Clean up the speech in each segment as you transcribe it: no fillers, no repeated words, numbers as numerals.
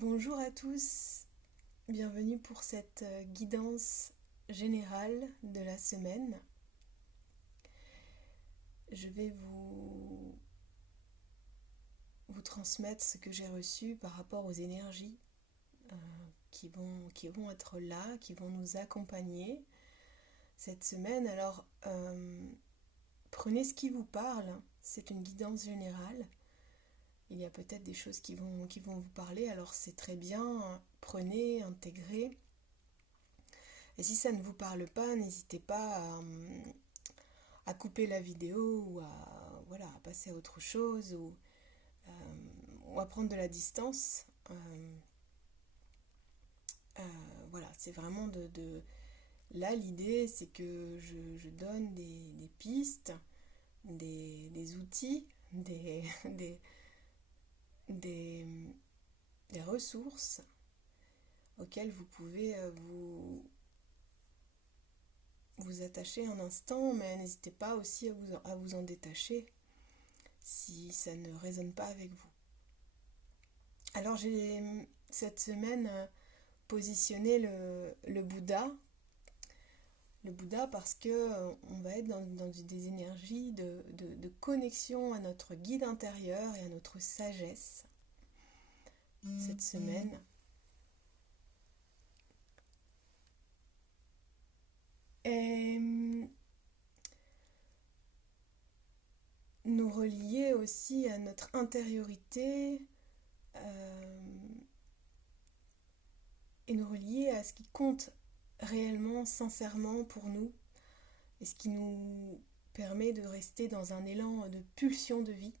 Bonjour à tous, bienvenue pour cette guidance générale de la semaine. Je vais vous transmettre ce que j'ai reçu par rapport aux énergies euh, qui vont être là, qui vont nous accompagner cette semaine. Alors, prenez ce qui vous parle, c'est une guidance générale. Il y a peut-être des choses qui vont vous parler, alors c'est très bien, prenez, intégrez. Et si ça ne vous parle pas, n'hésitez pas à couper la vidéo ou à passer à autre chose ou à prendre de la distance. Voilà, c'est vraiment Là, l'idée, c'est que je donne des pistes, des outils, des, des, des ressources auxquelles vous pouvez vous attacher un instant, mais n'hésitez pas aussi à vous en détacher si ça ne résonne pas avec vous. Alors j'ai cette semaine positionné le Bouddha. Le Bouddha parce que on va être dans des énergies de connexion à notre guide intérieur et à notre sagesse cette semaine. Et nous relier aussi à notre intériorité et nous relier à ce qui compte réellement, sincèrement pour nous et ce qui nous permet de rester dans un élan de pulsion de vie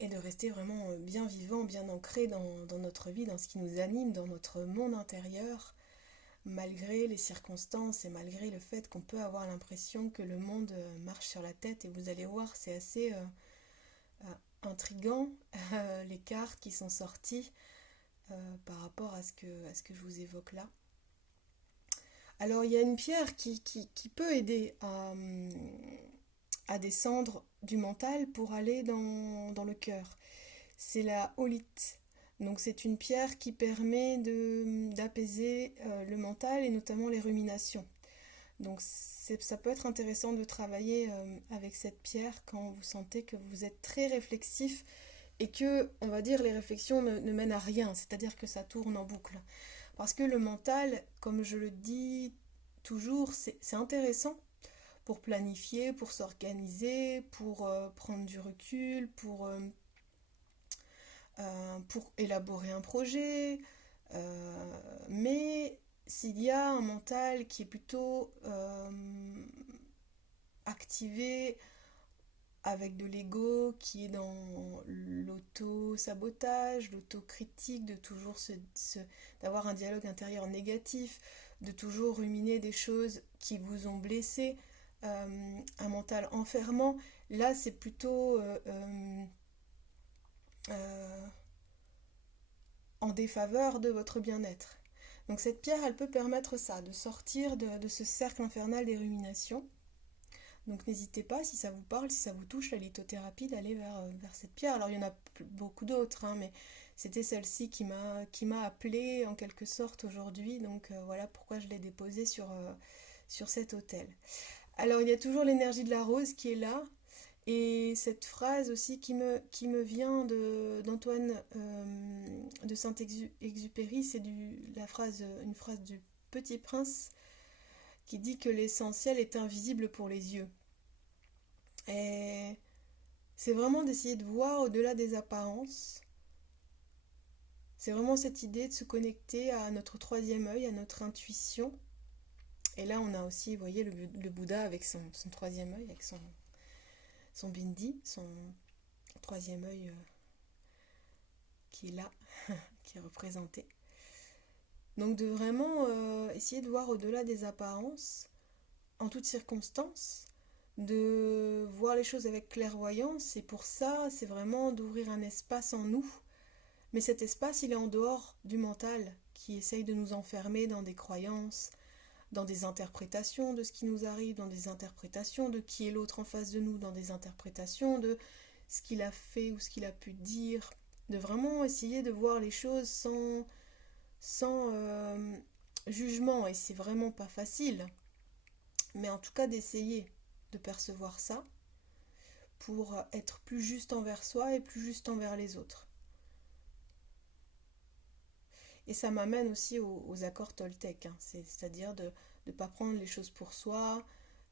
et de rester vraiment bien vivant, bien ancré dans notre vie, dans ce qui nous anime, dans notre monde intérieur, malgré les circonstances et malgré le fait qu'on peut avoir l'impression que le monde marche sur la tête. Et vous allez voir, c'est assez intriguant les cartes qui sont sorties par rapport à ce que je vous évoque là. Alors il y a une pierre qui peut aider à descendre du mental pour aller dans le cœur. C'est la holite. Donc c'est une pierre qui permet d'apaiser le mental et notamment les ruminations. Donc ça peut être intéressant de travailler avec cette pierre quand vous sentez que vous êtes très réflexif et que, on va dire, les réflexions ne mènent à rien, c'est-à-dire que ça tourne en boucle. Parce que le mental, comme je le dis toujours, c'est intéressant pour planifier, pour s'organiser, pour prendre du recul, pour élaborer un projet. Mais s'il y a un mental qui est plutôt activé avec de l'ego, qui est dans l'auto-sabotage, l'auto-critique, de toujours d'avoir un dialogue intérieur négatif, de toujours ruminer des choses qui vous ont blessé, un mental enfermant, là c'est plutôt euh, en défaveur de votre bien-être. Donc cette pierre, elle peut permettre ça, de sortir de ce cercle infernal des ruminations. Donc n'hésitez pas, si ça vous parle, si ça vous touche, la lithothérapie, d'aller vers cette pierre. Alors il y en a beaucoup d'autres, hein, mais c'était celle-ci qui m'a appelée en quelque sorte aujourd'hui. Donc voilà pourquoi je l'ai déposée sur cet autel. Alors il y a toujours l'énergie de la rose qui est là. Et cette phrase aussi qui me vient d'Antoine de Saint-Exupéry, c'est une phrase du Petit Prince qui dit que l'essentiel est invisible pour les yeux. Et c'est vraiment d'essayer de voir au-delà des apparences. C'est vraiment cette idée de se connecter à notre troisième œil, à notre intuition. Et là, on a aussi, vous voyez, le Bouddha avec son troisième œil, avec son bindi, son troisième œil qui est là, qui est représenté. Donc de vraiment essayer de voir au-delà des apparences, en toutes circonstances, de voir les choses avec clairvoyance. Et pour ça, c'est vraiment d'ouvrir un espace en nous. Mais cet espace, il est en dehors du mental, qui essaye de nous enfermer dans des croyances, dans des interprétations de ce qui nous arrive, dans des interprétations de qui est l'autre en face de nous, dans des interprétations de ce qu'il a fait ou ce qu'il a pu dire de vraiment essayer de voir les choses sans jugement, et c'est vraiment pas facile, mais en tout cas d'essayer de percevoir ça pour être plus juste envers soi et plus juste envers les autres. Et ça m'amène aussi aux accords Toltec, hein. C'est-à-dire de ne pas prendre les choses pour soi,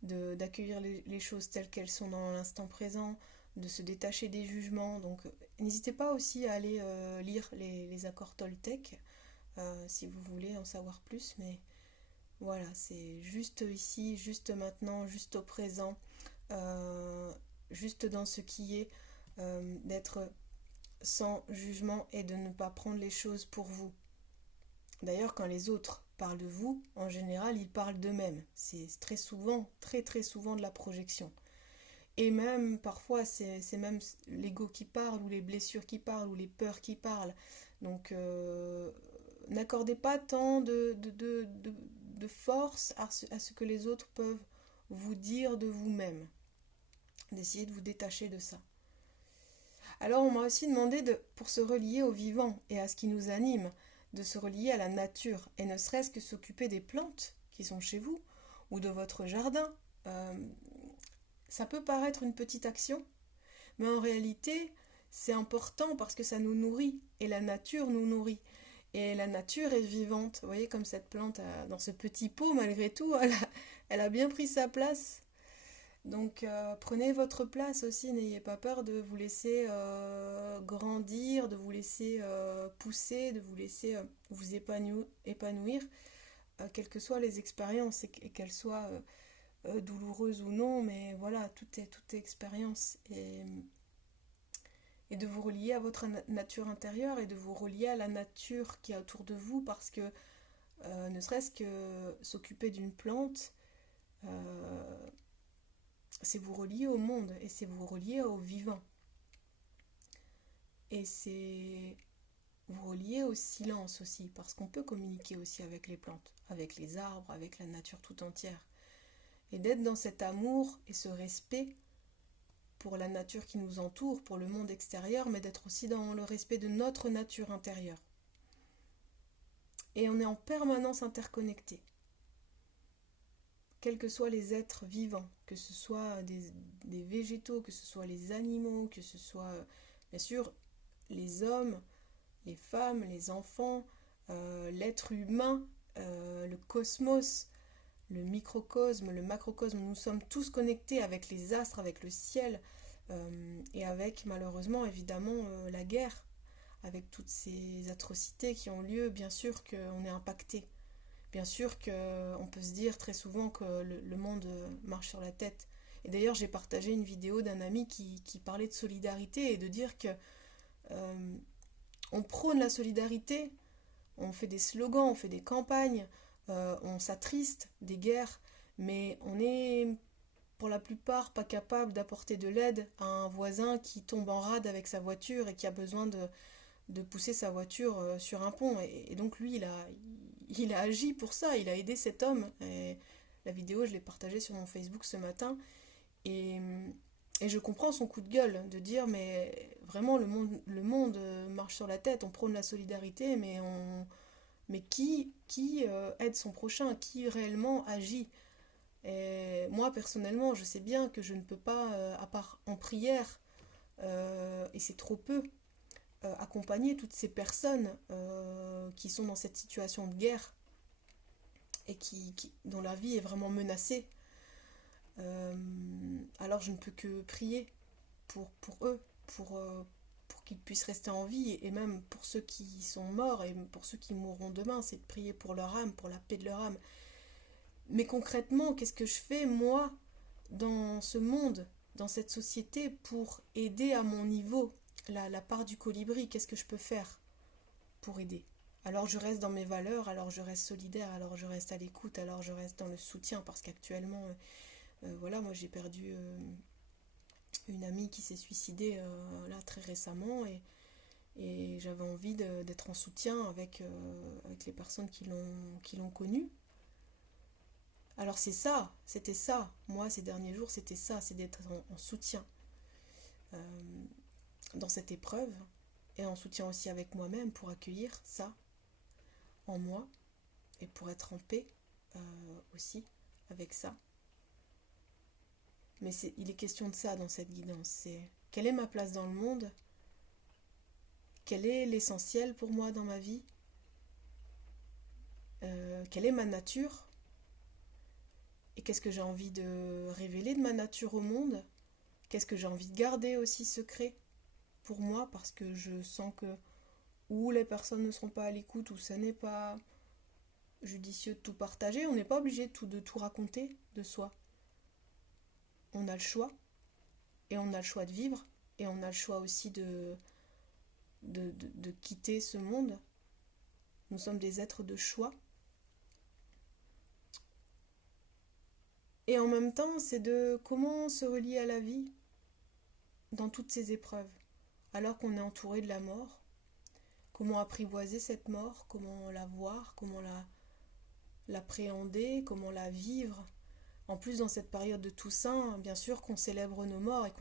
d'accueillir les choses telles qu'elles sont dans l'instant présent, de se détacher des jugements. Donc n'hésitez pas aussi à aller lire les accords Toltec si vous voulez en savoir plus. Mais voilà, c'est juste ici, juste maintenant, juste au présent, euh, juste dans ce qui est, d'être sans jugement et de ne pas prendre les choses pour vous. D'ailleurs, quand les autres parlent de vous, en général, ils parlent d'eux-mêmes. C'est très souvent, très très souvent de la projection. Et même, parfois, c'est même l'ego qui parle, ou les blessures qui parlent, ou les peurs qui parlent. Donc, n'accordez pas tant de force à ce que les autres peuvent vous dire de vous-même. D'essayer de vous détacher de ça. Alors, on m'a aussi demandé, pour se relier au vivant et à ce qui nous anime, de se relier à la nature, et ne serait-ce que s'occuper des plantes qui sont chez vous, ou de votre jardin. Ça peut paraître une petite action, mais en réalité, c'est important parce que ça nous nourrit, et la nature nous nourrit. Et la nature est vivante. Vous voyez, comme cette plante dans ce petit pot, malgré tout, elle a bien pris sa place. Donc prenez votre place aussi, n'ayez pas peur de vous laisser grandir, de vous laisser pousser, de vous laisser vous épanouir, quelles que soient les expériences, et qu'elles soient douloureuses ou non, mais voilà, tout est expérience. Et de vous relier à votre nature intérieure, et de vous relier à la nature qui est autour de vous, parce que ne serait-ce que s'occuper d'une plante, c'est vous relier au monde, et c'est vous relier au vivant. Et c'est vous relier au silence aussi, parce qu'on peut communiquer aussi avec les plantes, avec les arbres, avec la nature tout entière. Et d'être dans cet amour et ce respect pour la nature qui nous entoure, pour le monde extérieur, mais d'être aussi dans le respect de notre nature intérieure. Et on est en permanence interconnectés. Quels que soient les êtres vivants, que ce soit des végétaux, que ce soit les animaux, que ce soit bien sûr les hommes, les femmes, les enfants, l'être humain, le cosmos, le microcosme, le macrocosme, nous sommes tous connectés avec les astres, avec le ciel, et avec malheureusement évidemment la guerre, avec toutes ces atrocités qui ont lieu. Bien sûr qu'on est impacté. Bien sûr qu'on peut se dire très souvent que le monde marche sur la tête. Et d'ailleurs, j'ai partagé une vidéo d'un ami qui parlait de solidarité, et de dire que on prône la solidarité, on fait des slogans, on fait des campagnes, on s'attriste des guerres, mais on est pour la plupart pas capable d'apporter de l'aide à un voisin qui tombe en rade avec sa voiture et qui a besoin de pousser sa voiture sur un pont. Et donc lui, il a agi pour ça, il a aidé cet homme. Et la vidéo, je l'ai partagée sur mon Facebook ce matin. Et, et je comprends son coup de gueule de dire, mais vraiment le monde marche sur la tête, on prône la solidarité, mais qui aide son prochain, qui réellement agit. Et moi personnellement, je sais bien que je ne peux pas, à part en prière, et c'est trop peu, accompagner toutes ces personnes qui sont dans cette situation de guerre, et dont la vie est vraiment menacée. Alors je ne peux que prier pour eux, pour qu'ils puissent rester en vie, et même pour ceux qui sont morts, et pour ceux qui mourront demain, c'est de prier pour leur âme, pour la paix de leur âme. Mais concrètement, qu'est-ce que je fais, moi, dans ce monde, dans cette société, pour aider à mon niveau la part du colibri? Qu'est-ce que je peux faire pour aider? Alors je reste dans mes valeurs, alors je reste solidaire, alors je reste à l'écoute, alors je reste dans le soutien, parce qu'actuellement, voilà, moi j'ai perdu une amie qui s'est suicidée là très récemment, et j'avais envie d'être en soutien avec les personnes qui l'ont connue. Alors c'était ça, moi ces derniers jours c'était ça, c'est d'être en soutien dans cette épreuve. et en soutien aussi avec moi-même pour accueillir ça en moi et pour être en paix aussi avec ça. Mais il est question de ça dans cette guidance, c'est quelle est ma place dans le monde, quel est l'essentiel pour moi dans ma vie, quelle est ma nature, et qu'est-ce que j'ai envie de révéler de ma nature au monde, qu'est-ce que j'ai envie de garder aussi secret pour moi, parce que je sens que ou les personnes ne seront pas à l'écoute, ou ça n'est pas judicieux de tout partager, on n'est pas obligé de tout raconter de soi. On a le choix, et on a le choix de vivre, et on a le choix aussi de quitter ce monde. Nous sommes des êtres de choix. Et en même temps, c'est de comment se relier à la vie dans toutes ces épreuves, alors qu'on est entouré de la mort. Comment apprivoiser cette mort, comment la voir, comment l'appréhender, comment la vivre. En plus, dans cette période de Toussaint, bien sûr qu'on célèbre nos morts et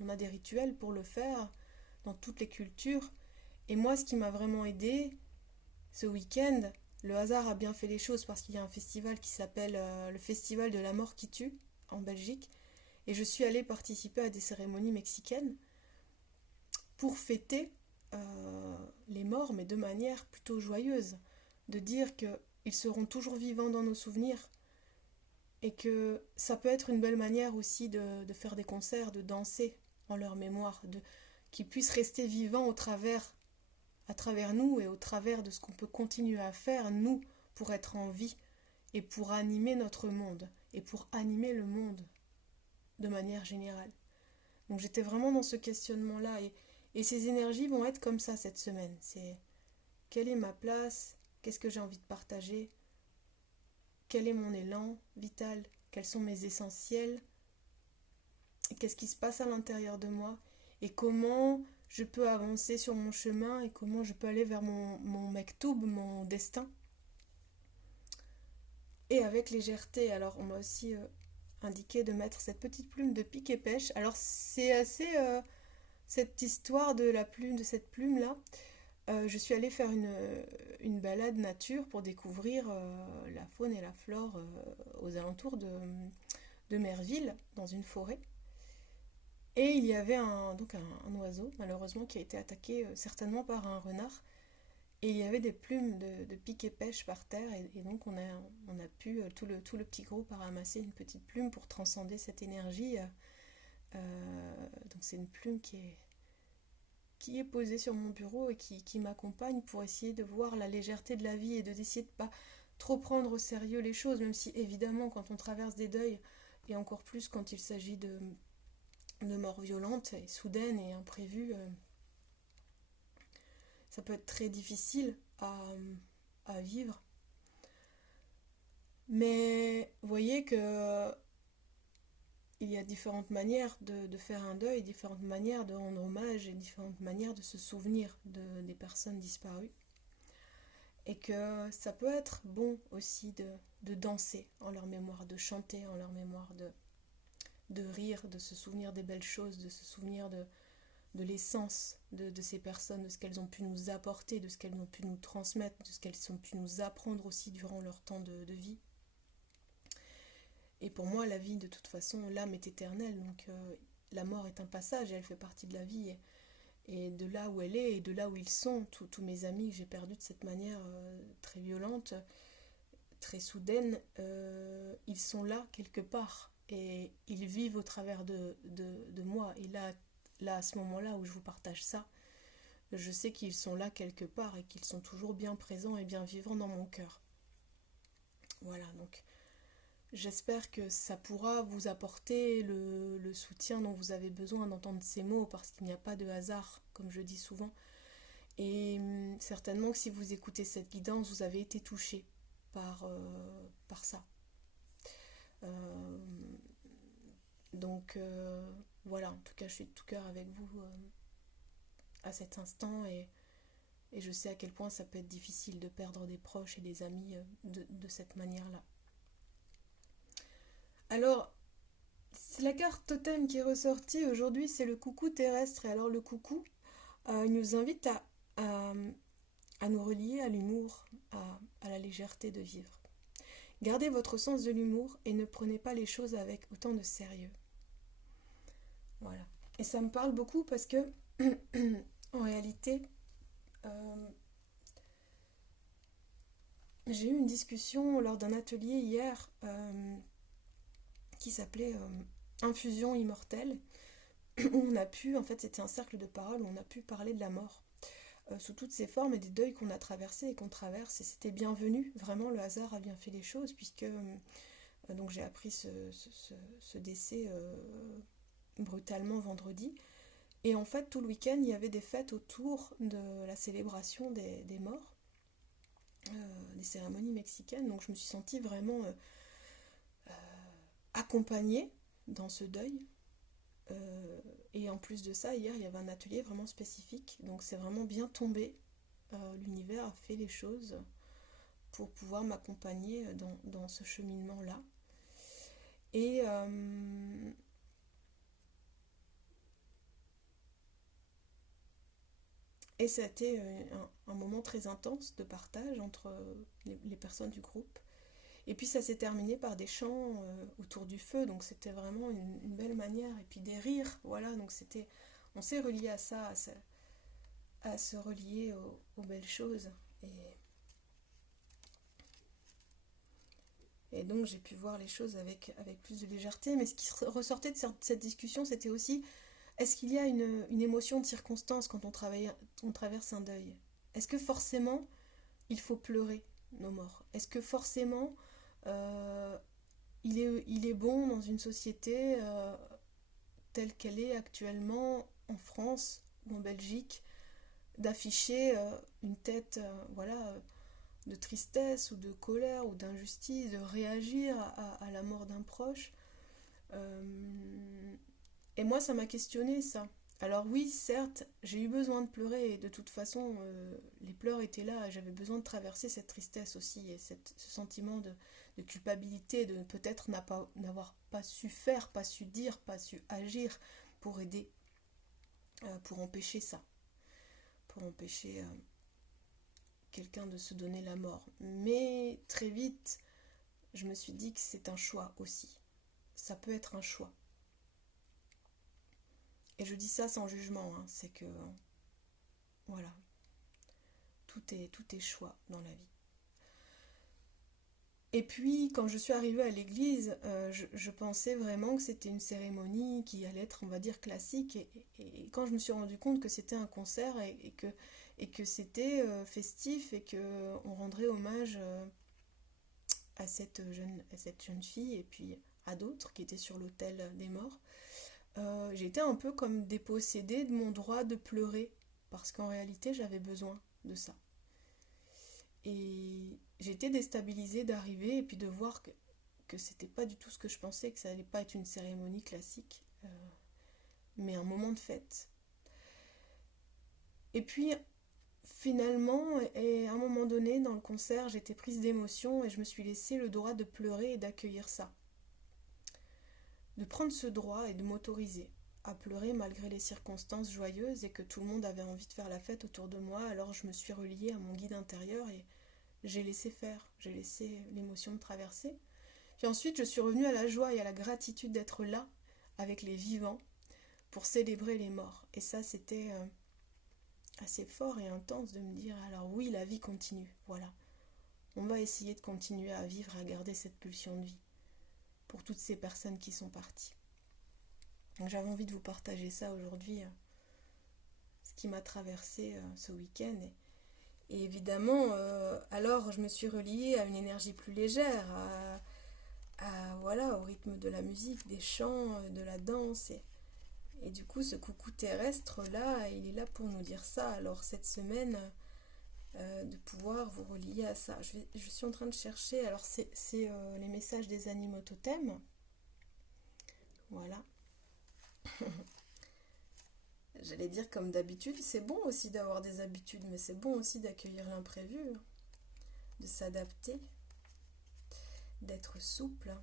on a des rituels pour le faire dans toutes les cultures. Et moi, ce qui m'a vraiment aidée ce week-end, le hasard a bien fait les choses parce qu'il y a un festival qui s'appelle le Festival de la mort qui tue en Belgique. Et je suis allée participer à des cérémonies mexicaines pour fêter les morts, mais de manière plutôt joyeuse. De dire qu'ils seront toujours vivants dans nos souvenirs et que ça peut être une belle manière aussi de faire des concerts, de danser en leur mémoire, qu'ils puissent rester vivants à travers nous et au travers de ce qu'on peut continuer à faire, nous, pour être en vie et pour animer notre monde et pour animer le monde de manière générale. Donc j'étais vraiment dans ce questionnement-là et ces énergies vont être comme ça cette semaine. C'est quelle est ma place, qu'est-ce que j'ai envie de partager, quel est mon élan vital, quels sont mes essentiels, qu'est-ce qui se passe à l'intérieur de moi et comment je peux avancer sur mon chemin et comment je peux aller vers mon mektoub, mon destin. Et avec légèreté. Alors on m'a aussi indiqué de mettre cette petite plume de pique et pêche. Alors c'est assez cette histoire de la plume, de cette plume là. Je suis allée faire une balade nature pour découvrir la faune et la flore aux alentours de Merville, dans une forêt. Et il y avait donc un oiseau, malheureusement, qui a été attaqué certainement par un renard. Et il y avait des plumes de pique et pêche par terre. Et donc on a pu, tout le petit groupe a ramassé une petite plume pour transcender cette énergie. Donc c'est une plume qui est posée sur mon bureau et qui m'accompagne pour essayer de voir la légèreté de la vie et d'essayer de pas trop prendre au sérieux les choses, même si évidemment quand on traverse des deuils, et encore plus quand il s'agit de morts violentes et soudaines et imprévues, ça peut être très difficile à vivre. Mais vous voyez que il y a différentes manières de faire un deuil, différentes manières de rendre hommage et différentes manières de se souvenir des personnes disparues. Et que ça peut être bon aussi de danser en leur mémoire, de chanter en leur mémoire, de rire, de se souvenir des belles choses, de se souvenir de l'essence de ces personnes, de ce qu'elles ont pu nous apporter, de ce qu'elles ont pu nous transmettre, de ce qu'elles ont pu nous apprendre aussi durant leur temps de vie. Et pour moi, la vie, de toute façon, l'âme est éternelle, donc la mort est un passage et elle fait partie de la vie. Et de là où elle est et de là où ils sont, tous mes amis que j'ai perdus de cette manière très violente, très soudaine, ils sont là quelque part et ils vivent au travers de moi. Et là, à ce moment-là où je vous partage ça, je sais qu'ils sont là quelque part et qu'ils sont toujours bien présents et bien vivants dans mon cœur. Voilà, donc j'espère que ça pourra vous apporter le soutien dont vous avez besoin d'entendre ces mots, parce qu'il n'y a pas de hasard, comme je dis souvent. Et certainement que si vous écoutez cette guidance, vous avez été touché par ça. Donc voilà, en tout cas, je suis de tout cœur avec vous à cet instant et je sais à quel point ça peut être difficile de perdre des proches et des amis de cette manière-là. Alors, la carte totem qui est ressortie aujourd'hui, c'est le coucou terrestre. Et alors le coucou, Il nous invite à, à nous relier à l'humour, à la légèreté de vivre. Gardez votre sens de l'humour et ne prenez pas les choses avec autant de sérieux. Voilà. Et ça me parle beaucoup parce que, en réalité, j'ai eu une discussion lors d'un atelier hier qui s'appelait Infusion immortelle, où on a pu, en fait c'était un cercle de parole où on a pu parler de la mort sous toutes ses formes et des deuils qu'on a traversés et qu'on traverse, et c'était bienvenu, vraiment le hasard a bien fait les choses, puisque donc j'ai appris ce décès brutalement vendredi, et en fait tout le week-end il y avait des fêtes autour de la célébration des morts, des cérémonies mexicaines, donc je me suis sentie vraiment accompagnée dans ce deuil. Et en plus de ça, hier, il y avait un atelier vraiment spécifique. Donc c'est vraiment bien tombé. L'univers a fait les choses pour pouvoir m'accompagner dans ce cheminement-là. Et, et ça a été un moment très intense de partage entre les personnes du groupe. Et puis ça s'est terminé par des chants autour du feu, donc c'était vraiment une belle manière. Et puis des rires, voilà, donc c'était, on s'est relié à ça, à se relier aux belles choses. Et donc j'ai pu voir les choses avec plus de légèreté. Mais ce qui ressortait de cette discussion, c'était aussi, est-ce qu'il y a une émotion de circonstance quand on traverse un deuil? Est-ce que forcément il faut pleurer nos morts? Est-ce que forcément euh, il est bon dans une société telle qu'elle est actuellement en France ou en Belgique d'afficher une tête voilà, de tristesse ou de colère ou d'injustice, de réagir à la mort d'un proche. Et moi, ça m'a questionné ça. Alors oui, certes, j'ai eu besoin de pleurer et de toute façon, les pleurs étaient là. J'avais besoin de traverser cette tristesse aussi et ce sentiment de culpabilité, de peut-être n'avoir pas su faire, pas su dire, pas su agir pour aider, pour empêcher ça, pour empêcher quelqu'un de se donner la mort. Mais très vite, je me suis dit que c'est un choix aussi. Ça peut être un choix. Et je dis ça sans jugement, hein. C'est que, voilà, tout est choix dans la vie. Et puis, quand je suis arrivée à l'église, je pensais vraiment que c'était une cérémonie qui allait être, on va dire, classique. Et quand je me suis rendu compte que c'était un concert et que c'était festif et qu'on rendrait hommage à cette jeune fille et puis à d'autres qui étaient sur l'autel des morts, j'étais un peu comme dépossédée de mon droit de pleurer parce qu'en réalité j'avais besoin de ça. Et j'étais déstabilisée d'arriver et puis de voir que c'était pas du tout ce que je pensais, que ça allait pas être une cérémonie classique, mais un moment de fête. Et puis finalement, et à un moment donné dans le concert, j'étais prise d'émotion et je me suis laissé le droit de pleurer et d'accueillir ça. De prendre ce droit et de m'autoriser à pleurer malgré les circonstances joyeuses et que tout le monde avait envie de faire la fête autour de moi, alors je me suis reliée à mon guide intérieur et j'ai laissé faire, j'ai laissé l'émotion me traverser. Puis ensuite, je suis revenue à la joie et à la gratitude d'être là, avec les vivants, pour célébrer les morts. Et ça, c'était assez fort et intense de me dire, alors oui, la vie continue, voilà. On va essayer de continuer à vivre, à garder cette pulsion de vie pour toutes ces personnes qui sont parties. Donc j'avais envie de vous partager ça aujourd'hui, ce qui m'a traversé ce week-end. Et évidemment, alors je me suis reliée à une énergie plus légère, voilà, au rythme de la musique, des chants, de la danse. Et du coup, ce coucou terrestre-là, il est là pour nous dire ça. Alors cette semaine, de pouvoir vous relier à ça. Je suis en train de chercher, alors c'est les messages des animaux totems. Voilà. J'allais dire comme d'habitude, c'est bon aussi d'avoir des habitudes, mais c'est bon aussi d'accueillir l'imprévu, de s'adapter, d'être souple,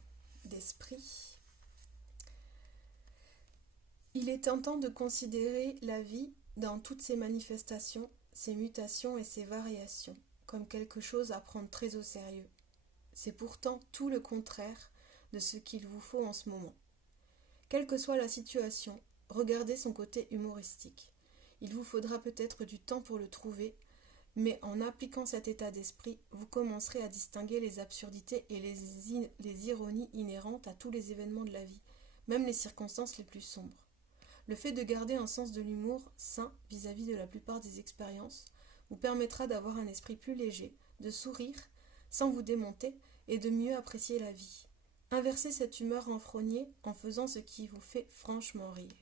d'esprit. Il est tentant de considérer la vie dans toutes ses manifestations, ses mutations et ses variations, comme quelque chose à prendre très au sérieux. C'est pourtant tout le contraire de ce qu'il vous faut en ce moment. Quelle que soit la situation, regardez son côté humoristique. Il vous faudra peut-être du temps pour le trouver, mais en appliquant cet état d'esprit, vous commencerez à distinguer les absurdités et les ironies inhérentes à tous les événements de la vie, même les circonstances les plus sombres. Le fait de garder un sens de l'humour sain vis-à-vis de la plupart des expériences vous permettra d'avoir un esprit plus léger, de sourire sans vous démonter et de mieux apprécier la vie. Inversez cette humeur renfrognée en faisant ce qui vous fait franchement rire.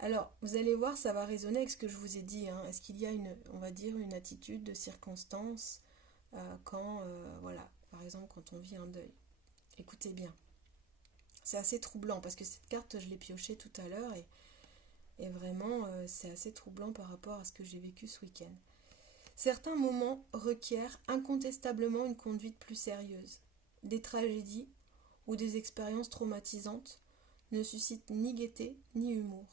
Alors, vous allez voir, ça va résonner avec ce que je vous ai dit. Est-ce qu'il y a on va dire, une attitude de circonstance quand, voilà, par exemple, quand on vit un deuil. Écoutez bien. C'est assez troublant parce que cette carte, je l'ai piochée tout à l'heure et vraiment, c'est assez troublant par rapport à ce que j'ai vécu ce week-end. Certains moments requièrent incontestablement une conduite plus sérieuse. Des tragédies ou des expériences traumatisantes ne suscitent ni gaieté ni humour.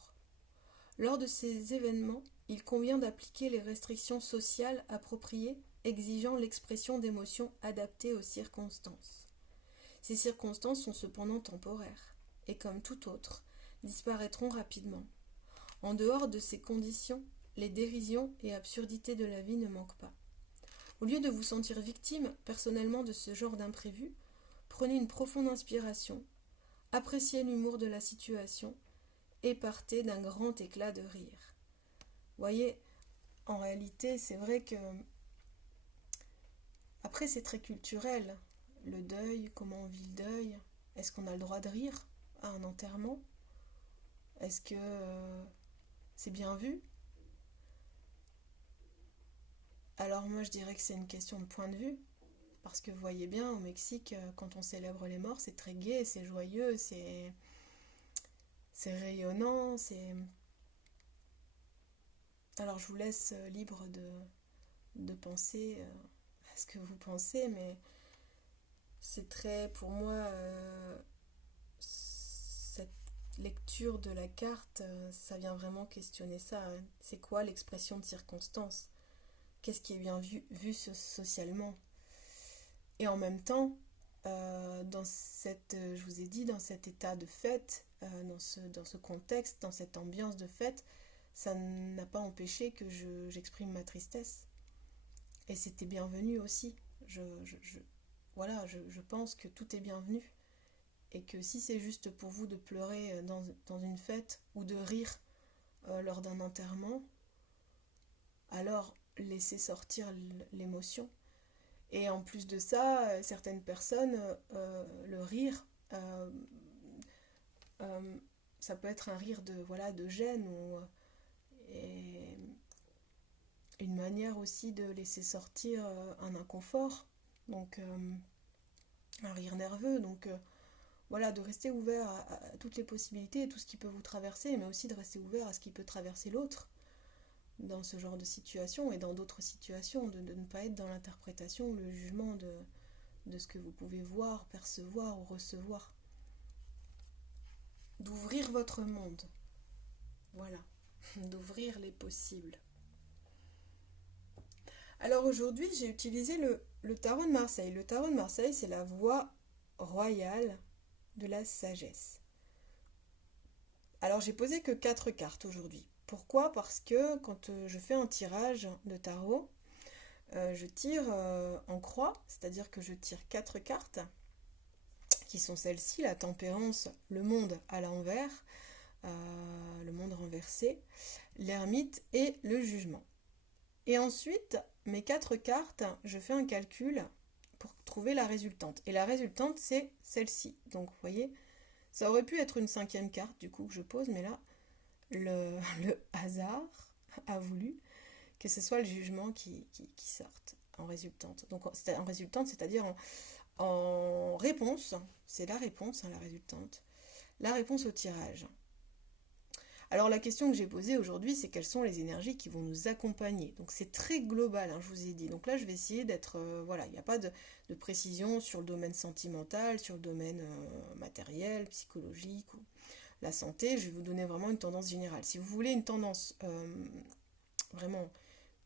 Lors de ces événements, il convient d'appliquer les restrictions sociales appropriées, exigeant l'expression d'émotions adaptées aux circonstances. Ces circonstances sont cependant temporaires, et comme tout autre, disparaîtront rapidement. En dehors de ces conditions, les dérisions et absurdités de la vie ne manquent pas. Au lieu de vous sentir victime personnellement de ce genre d'imprévu, prenez une profonde inspiration, appréciez l'humour de la situation et partez d'un grand éclat de rire. Vous voyez, en réalité, c'est vrai que après c'est très culturel. Le deuil, comment on vit le deuil? Est-ce qu'on a le droit de rire à un enterrement? Est-ce que c'est bien vu? Alors moi je dirais que c'est une question de point de vue. Parce que vous voyez bien, au Mexique, quand on célèbre les morts, c'est très gai, c'est joyeux, c'est rayonnant, c'est... Alors je vous laisse libre de penser à ce que vous pensez, mais c'est très, pour moi, cette lecture de la carte, ça vient vraiment questionner ça. C'est quoi l'expression de circonstance? Qu'est-ce qui est bien vu socialement? Et en même temps, je vous ai dit, dans cet état de fête, dans ce contexte, dans cette ambiance de fête, ça n'a pas empêché que j'exprime ma tristesse. Et c'était bienvenu aussi. Voilà, je pense que tout est bienvenu. Et que si c'est juste pour vous de pleurer dans une fête ou de rire lors d'un enterrement, alors laissez sortir l'émotion. Et en plus de ça, certaines personnes, le rire, ça peut être un rire de gêne ou et une manière aussi de laisser sortir un inconfort, donc un rire nerveux. Donc voilà, de rester ouvert à toutes les possibilités et tout ce qui peut vous traverser, mais aussi de rester ouvert à ce qui peut traverser l'autre dans ce genre de situation et dans d'autres situations, de ne pas être dans l'interprétation ou le jugement de ce que vous pouvez voir, percevoir ou recevoir. D'ouvrir votre monde. Voilà. D'ouvrir les possibles. Alors aujourd'hui, j'ai utilisé le tarot de Marseille. Le tarot de Marseille, c'est la voie royale de la sagesse. Alors j'ai posé que 4 cartes aujourd'hui. Pourquoi? Parce que quand je fais un tirage de tarot, je tire en croix, c'est-à-dire que je tire 4 cartes, qui sont celles-ci, la tempérance, le monde à l'envers, le monde renversé, l'ermite et le jugement. Et ensuite, mes 4 cartes, je fais un calcul pour trouver la résultante. Et la résultante, c'est celle-ci. Donc, vous voyez, ça aurait pu être une 5e carte, du coup, que je pose, mais là, le hasard a voulu que ce soit le jugement qui sorte en résultante. Donc, en résultante, c'est-à-dire en réponse, c'est la réponse, la résultante, la réponse au tirage. Alors la question que j'ai posée aujourd'hui, c'est quelles sont les énergies qui vont nous accompagner. Donc c'est très global, je vous ai dit. Donc là, je vais essayer d'être... voilà, il n'y a pas de précision sur le domaine sentimental, sur le domaine matériel, psychologique. la santé, je vais vous donner vraiment une tendance générale. Si vous voulez une tendance vraiment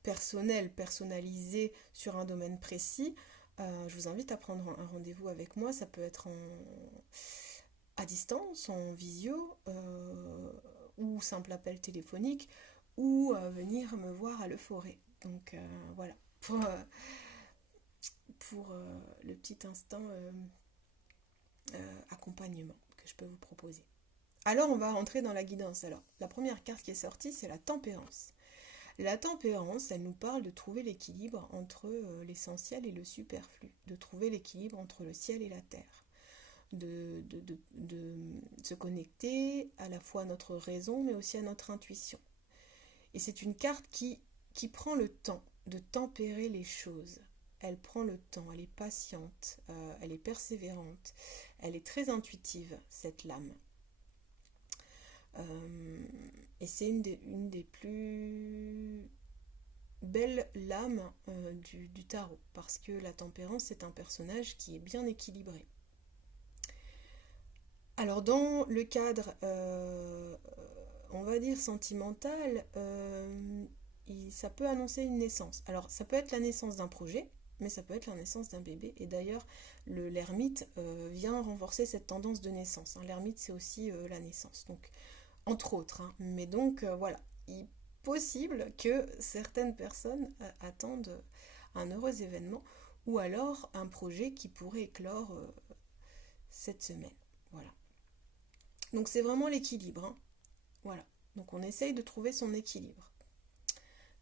personnelle, personnalisée sur un domaine précis, je vous invite à prendre un rendez-vous avec moi. Ça peut être à distance, en visio, ou simple appel téléphonique, ou venir me voir à Le Forêt. Donc voilà, pour le petit instant accompagnement que je peux vous proposer. Alors on va rentrer dans la guidance. Alors la première carte qui est sortie, c'est la tempérance. La tempérance, elle nous parle de trouver l'équilibre entre l'essentiel et le superflu, de trouver l'équilibre entre le ciel et la terre, de se connecter à la fois à notre raison mais aussi à notre intuition. Et c'est une carte qui prend le temps de tempérer les choses. Elle prend le temps, elle est patiente, elle est persévérante, elle est très intuitive, cette lame. Et c'est une des plus belles lames du tarot, parce que la tempérance, c'est un personnage qui est bien équilibré. Alors dans le cadre, on va dire sentimental, ça peut annoncer une naissance. Alors ça peut être la naissance d'un projet, mais ça peut être la naissance d'un bébé. Et d'ailleurs, l'ermite vient renforcer cette tendance de naissance. L'ermite, c'est aussi la naissance, donc entre autres. Mais donc voilà, il est possible que certaines personnes attendent un heureux événement, ou alors un projet qui pourrait éclore cette semaine. Voilà. Donc c'est vraiment l'équilibre. Voilà. Donc on essaye de trouver son équilibre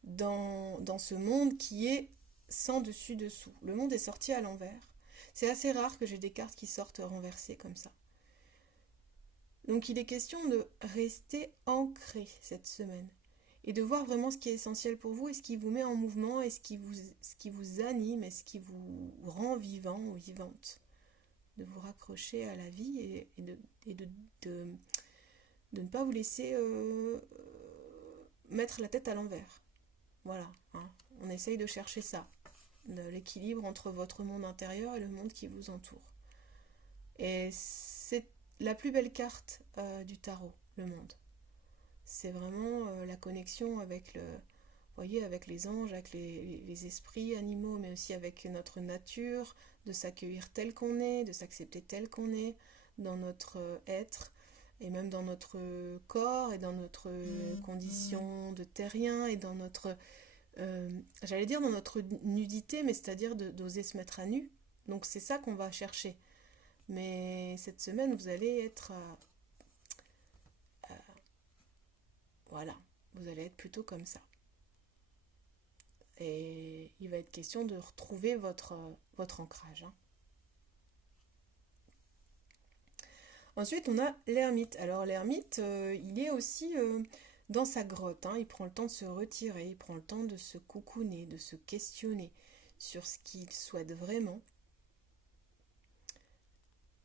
dans ce monde qui est sans dessus-dessous. Le monde est sorti à l'envers. C'est assez rare que j'ai des cartes qui sortent renversées comme ça. Donc il est question de rester ancré cette semaine et de voir vraiment ce qui est essentiel pour vous et ce qui vous met en mouvement et ce qui vous anime et ce qui vous rend vivant ou vivante. De vous raccrocher à la vie et de ne pas vous laisser mettre la tête à l'envers. Voilà, on essaye de chercher ça, l'équilibre entre votre monde intérieur et le monde qui vous entoure. Et c'est la plus belle carte du tarot, le monde. C'est vraiment la connexion avec avec les anges, avec les esprits animaux, mais aussi avec notre nature, de s'accueillir tel qu'on est, de s'accepter tel qu'on est, dans notre être, et même dans notre corps, et dans notre condition de terrien, et dans notre, j'allais dire dans notre nudité, mais c'est-à-dire d'oser se mettre à nu. Donc c'est ça qu'on va chercher. Mais cette semaine, vous allez être... voilà, vous allez être plutôt comme ça. Et il va être question de retrouver votre ancrage. Ensuite, on a l'ermite. Alors l'ermite, il est aussi dans sa grotte. Il prend le temps de se retirer, il prend le temps de se cocooner, de se questionner sur ce qu'il souhaite vraiment.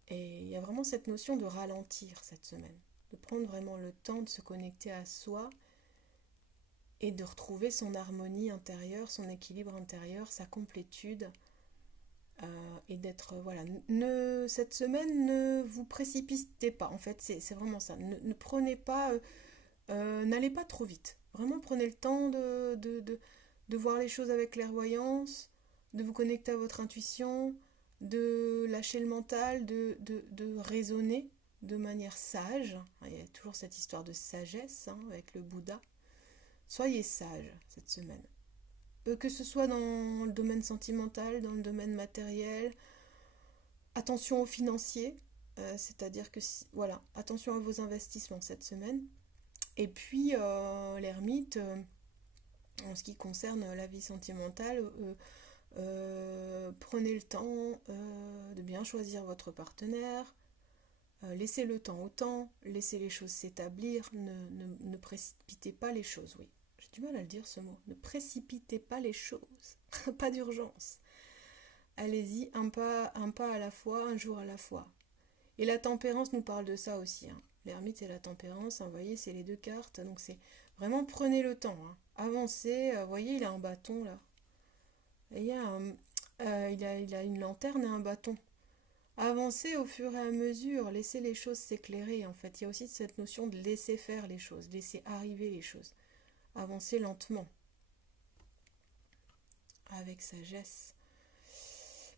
Et il y a vraiment cette notion de ralentir cette semaine, de prendre vraiment le temps de se connecter à soi et de retrouver son harmonie intérieure, son équilibre intérieur, sa complétude. Et d'être, voilà, cette semaine, ne vous précipitez pas, en fait, c'est vraiment ça. Ne prenez pas, n'allez pas trop vite. Vraiment, prenez le temps de voir les choses avec clairvoyance, de vous connecter à votre intuition, de lâcher le mental, de raisonner de manière sage. Il y a toujours cette histoire de sagesse avec le Bouddha. Soyez sage cette semaine. Que ce soit dans le domaine sentimental, dans le domaine matériel, attention aux financiers, c'est-à-dire que, voilà, attention à vos investissements cette semaine. Et puis, l'ermite, en ce qui concerne la vie sentimentale, prenez le temps de bien choisir votre partenaire, laissez le temps au temps, laissez les choses s'établir, ne précipitez pas les choses, oui. J'ai du mal à le dire ce mot. Ne précipitez pas les choses. Pas d'urgence. Allez-y un pas à la fois, un jour à la fois. Et la tempérance nous parle de ça aussi. L'ermite et la tempérance, vous voyez, c'est les deux cartes. Donc c'est vraiment prenez le temps. Avancez. Vous voyez, il a un bâton là. Et il a une lanterne et un bâton. Avancez au fur et à mesure, laissez les choses s'éclairer. En fait, il y a aussi cette notion de laisser faire les choses, laisser arriver les choses. Avancez lentement, avec sagesse.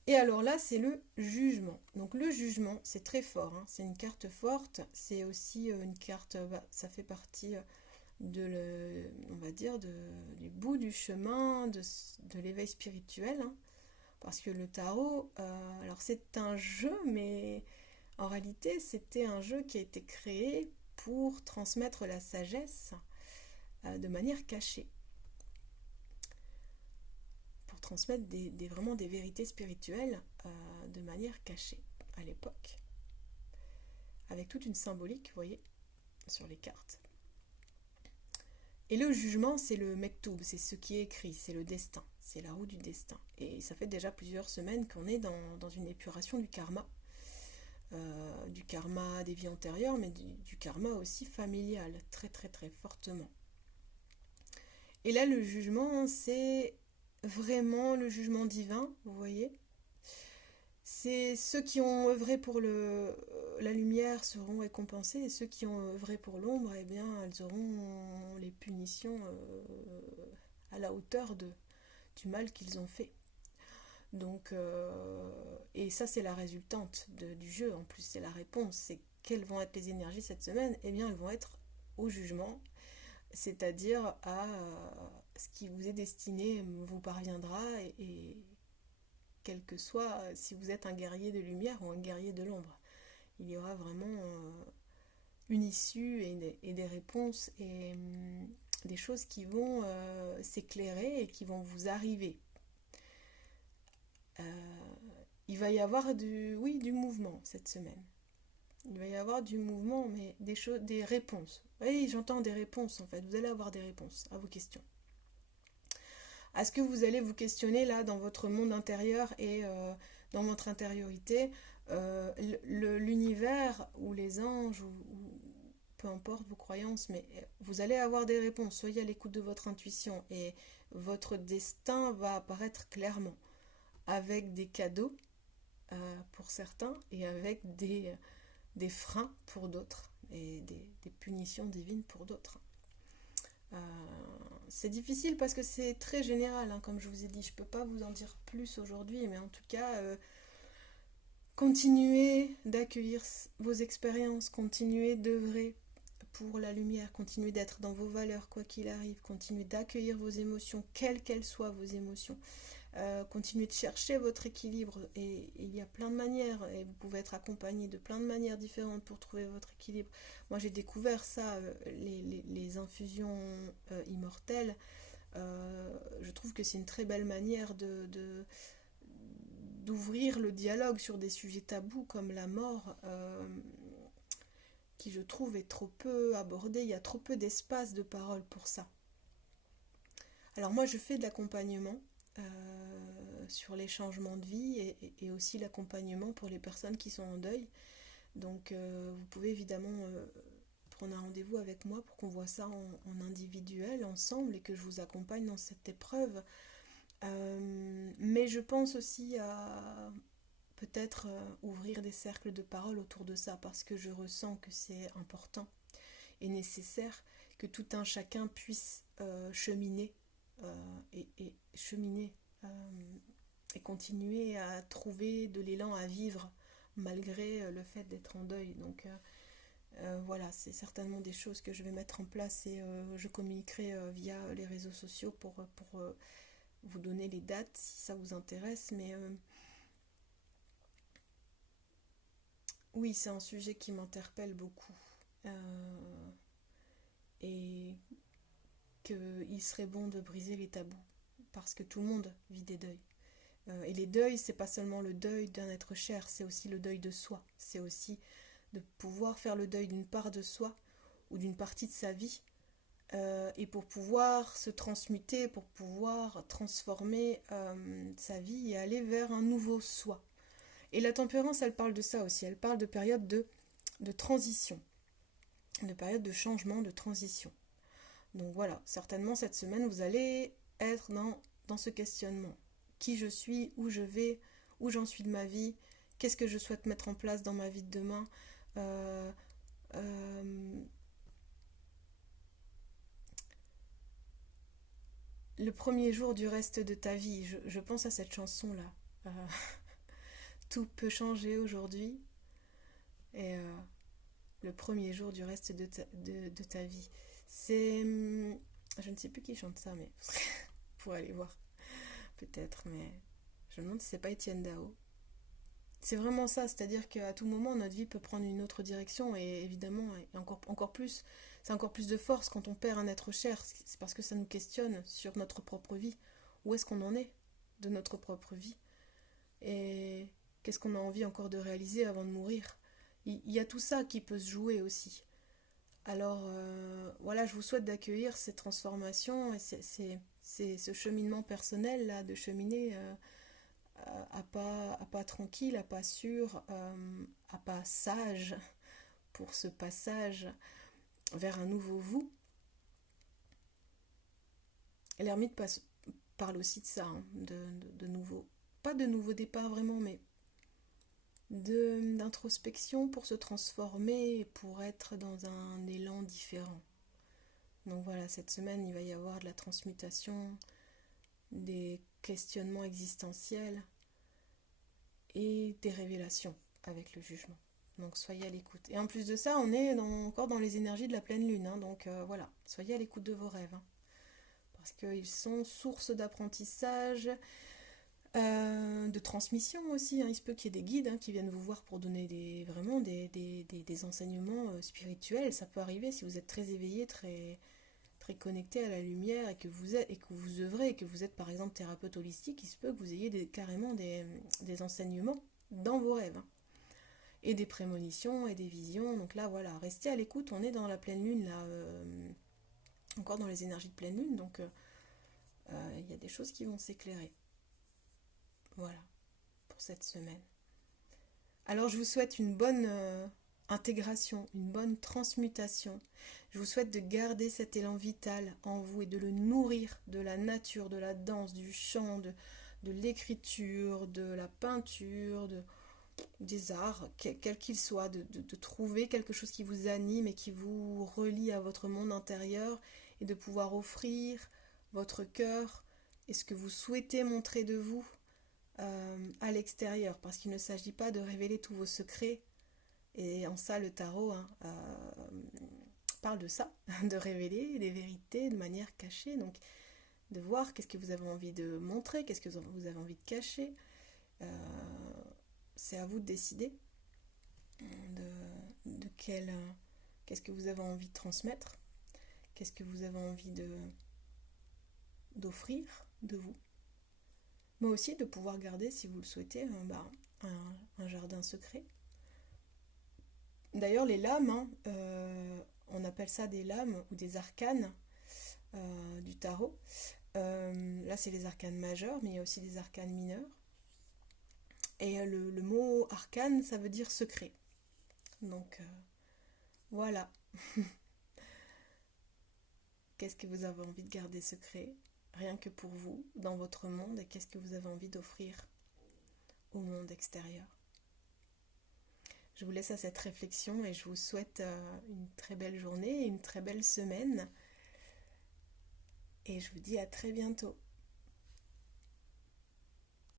Et alors là, c'est le jugement. Donc le jugement, c'est très fort, hein. C'est une carte forte. C'est aussi une carte, ça fait partie on va dire, du bout du chemin, de l'éveil spirituel, hein. Parce que le tarot, alors c'est un jeu, mais en réalité, c'était un jeu qui a été créé pour transmettre la sagesse de manière cachée. Pour transmettre vraiment des vérités spirituelles de manière cachée à l'époque. Avec toute une symbolique, vous voyez, sur les cartes. Et le jugement, c'est le mektoub, c'est ce qui est écrit, c'est le destin, c'est la roue du destin. Et ça fait déjà plusieurs semaines qu'on est dans une épuration du karma des vies antérieures, mais du karma aussi familial, très très très fortement. Et là, le jugement, c'est vraiment le jugement divin, vous voyez. C'est ceux qui ont œuvré pour la lumière seront récompensés, et ceux qui ont œuvré pour l'ombre, eh bien, elles auront les punitions à la hauteur du mal qu'ils ont fait. Donc, et ça, c'est la résultante du jeu. En plus, c'est la réponse. C'est quelles vont être les énergies cette semaine? Eh bien, elles vont être au jugement, c'est-à-dire à ce qui vous est destiné vous parviendra, et quel que soit si vous êtes un guerrier de lumière ou un guerrier de l'ombre. Il y aura vraiment une issue et des réponses et des choses qui vont s'éclairer et qui vont vous arriver. Il va y avoir du mouvement cette semaine. Il va y avoir du mouvement, mais des réponses. Oui, j'entends des réponses en fait. Vous allez avoir des réponses à vos questions. À ce que vous allez vous questionner là dans votre monde intérieur et dans votre intériorité, l'univers ou les anges ou peu importe vos croyances, mais vous allez avoir des réponses. Soyez à l'écoute de votre intuition et votre destin va apparaître clairement avec des cadeaux pour certains et avec des freins pour d'autres et des punitions divines pour d'autres. C'est difficile parce que c'est très général, hein, comme je vous ai dit. Je ne peux pas vous en dire plus aujourd'hui, mais en tout cas, continuez d'accueillir vos expériences, continuez d'œuvrer pour la lumière, continuez d'être dans vos valeurs, quoi qu'il arrive, continuez d'accueillir vos émotions, quelles qu'elles soient vos émotions. Continuez de chercher votre équilibre et il y a plein de manières et vous pouvez être accompagné de plein de manières différentes pour trouver votre équilibre. Moi j'ai découvert ça, les infusions immortelles. Je trouve que c'est une très belle manière d'ouvrir le dialogue sur des sujets tabous comme la mort, qui je trouve est trop peu abordé. Il y a trop peu d'espace de parole pour ça. Alors moi je fais de l'accompagnement sur les changements de vie et aussi l'accompagnement pour les personnes qui sont en deuil. Donc vous pouvez évidemment prendre un rendez-vous avec moi pour qu'on voit ça en individuel, ensemble, et que je vous accompagne dans cette épreuve. Mais je pense aussi à peut-être ouvrir des cercles de parole autour de ça, parce que je ressens que c'est important et nécessaire que tout un chacun puisse cheminer et cheminer et continuer à trouver de l'élan à vivre malgré le fait d'être en deuil. Donc voilà, c'est certainement des choses que je vais mettre en place et je communiquerai via les réseaux sociaux pour vous donner les dates si ça vous intéresse. Mais oui, c'est un sujet qui m'interpelle beaucoup. Et qu'il serait bon de briser les tabous, parce que tout le monde vit des deuils. Et les deuils, c'est pas seulement le deuil d'un être cher, c'est aussi le deuil de soi. C'est aussi de pouvoir faire le deuil d'une part de soi ou d'une partie de sa vie, et pour pouvoir se transmuter, pour pouvoir transformer sa vie et aller vers un nouveau soi. Et la tempérance, elle parle de ça aussi, elle parle de période de transition, de période de changement, de transition. Donc voilà, certainement cette semaine, vous allez être dans ce questionnement. Qui je suis, où je vais, où j'en suis de ma vie, Qu'est-ce que je souhaite mettre en place dans ma vie de demain? Euh, euh, le premier jour du reste de ta vie, je pense à cette chanson-là. Euh, tout peut changer aujourd'hui et le premier jour du reste de ta vie. C'est... je ne sais plus qui chante ça, mais pour aller voir, peut-être, mais je me demande si c'est pas Étienne Dao. C'est vraiment ça, c'est-à-dire qu'à tout moment, notre vie peut prendre une autre direction et évidemment, et encore plus, c'est encore plus de force quand on perd un être cher, c'est parce que ça nous questionne sur notre propre vie. Où est-ce qu'on en est de notre propre vie? Et qu'est-ce qu'on a envie encore de réaliser avant de mourir? Il y a tout ça qui peut se jouer aussi. Alors voilà, je vous souhaite d'accueillir ces transformations et ce cheminement personnel là, de cheminer à pas tranquille, à pas sûr, à pas sage pour ce passage vers un nouveau vous. L'ermite parle aussi de ça, hein, de nouveau, pas de nouveau départ vraiment, mais d'introspection pour se transformer, pour être dans un élan différent. Donc voilà, cette semaine, il va y avoir de la transmutation, des questionnements existentiels et des révélations avec le jugement. Donc soyez à l'écoute. Et en plus de ça, on est encore dans les énergies de la pleine lune. Hein, donc voilà, soyez à l'écoute de vos rêves. Hein, parce qu'ils sont source d'apprentissage, de transmission aussi. Hein. Il se peut qu'il y ait des guides qui viennent vous voir pour donner vraiment des enseignements spirituels. Ça peut arriver si vous êtes très éveillé, très connecté à la lumière et que vous œuvrez et que vous êtes par exemple thérapeute holistique. Il se peut que vous ayez carrément des enseignements dans vos rêves. Hein. Et des prémonitions et des visions. Donc là, voilà, restez à l'écoute. On est dans la pleine lune, là, encore dans les énergies de pleine lune. Donc, y a des choses qui vont s'éclairer. Voilà, pour cette semaine. Alors, je vous souhaite une bonne intégration, une bonne transmutation. Je vous souhaite de garder cet élan vital en vous et de le nourrir de la nature, de la danse, du chant, de l'écriture, de la peinture, des arts, quels qu'ils soient, de trouver quelque chose qui vous anime et qui vous relie à votre monde intérieur et de pouvoir offrir votre cœur et ce que vous souhaitez montrer de vous à l'extérieur, parce qu'il ne s'agit pas de révéler tous vos secrets, et en ça le tarot parle de ça, de révéler des vérités de manière cachée, donc de voir qu'est-ce que vous avez envie de montrer, qu'est-ce que vous avez envie de cacher. C'est à vous de décider qu'est-ce que vous avez envie de transmettre, qu'est-ce que vous avez envie d'offrir de vous, mais aussi de pouvoir garder, si vous le souhaitez, un jardin secret. D'ailleurs, les lames, on appelle ça des lames ou des arcanes du tarot. Là, c'est les arcanes majeurs, mais il y a aussi des arcanes mineurs. Et le mot arcane, ça veut dire secret. Donc, voilà. Qu'est-ce que vous avez envie de garder secret, rien que pour vous, dans votre monde, et qu'est-ce que vous avez envie d'offrir au monde extérieur? Je vous laisse à cette réflexion et je vous souhaite une très belle journée et une très belle semaine. Et je vous dis à très bientôt.